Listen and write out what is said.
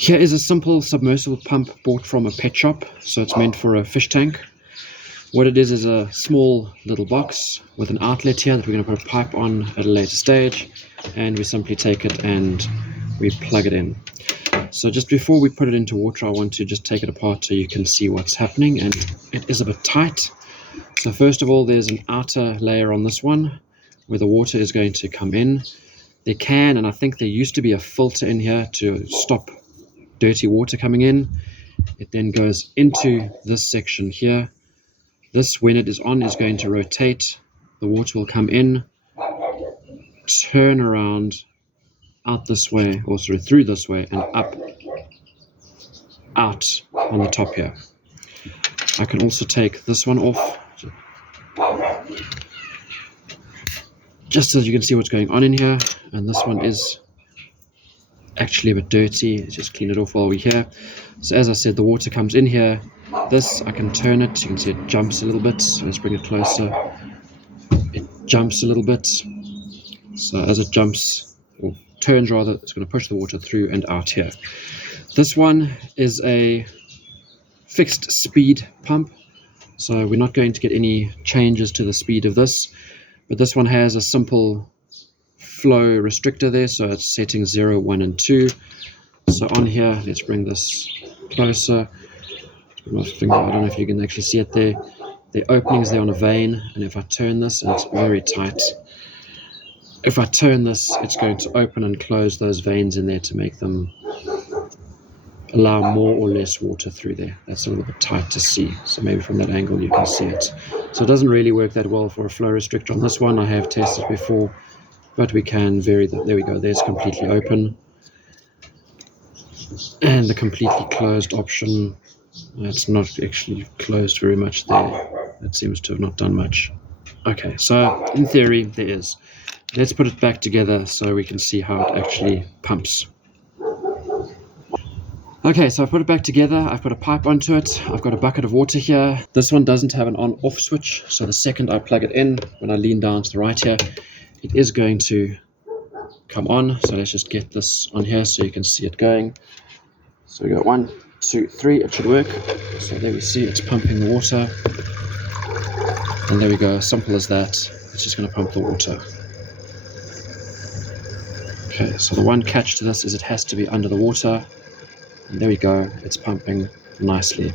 Here is a simple submersible pump bought from a pet shop, so it's meant for a fish tank. What it is a small little box with an outlet here that we're going to put a pipe on at a later stage, and we simply take it and we plug it in. So just before we put it into water, I want to just take it apart so you can see what's happening, and it is a bit tight. So first of all, there's an outer layer on this one where the water is going to come in. There can, and I think there used to be a filter in here to stop dirty water coming in. It then goes into this section here. This, when it is on, is going to rotate. The water will come in, turn around, out this way, or through this way, and up, out on the top here. I can also take this one off, just so you can see what's going on in here. And this one is actually a bit dirty. Let's just clean it off while we're here. So as I said, the water comes in here. This, I can turn it. You can see it jumps a little bit. So let's bring it closer. It jumps a little bit. So as it jumps, or turns rather, it's going to push the water through and out here. This one is a fixed speed pump, so we're not going to get any changes to the speed of this. But this one has a simple flow restrictor there, so it's setting 0, 1, and 2. So on here, let's bring this closer. My finger, I don't know if you can actually see it there. The opening is there on a vein, and if I turn this, and it's very tight, if I turn this, it's going to open and close those veins in there to make them allow more or less water through there. That's a little bit tight to see, so maybe from that angle you can see it. So it doesn't really work that well for a flow restrictor on this one. I have tested before, but we can vary that. There we go, there's completely open. And the completely closed option, it's not actually closed very much there. It seems to have not done much. Okay, so in theory there is. Let's put it back together so we can see how it actually pumps. Okay, so I've put it back together. I've put a pipe onto it. I've got a bucket of water here. This one doesn't have an on-off switch, so the second I plug it in, when I lean down to the right here, it is going to come on. So let's just get this on here so you can see it going. So we got 1, 2, 3, it should work. So there we see it's pumping the water. And there we go, simple as that. It's just going to pump the water. Okay, so the one catch to this is it has to be under the water. And there we go, it's pumping nicely.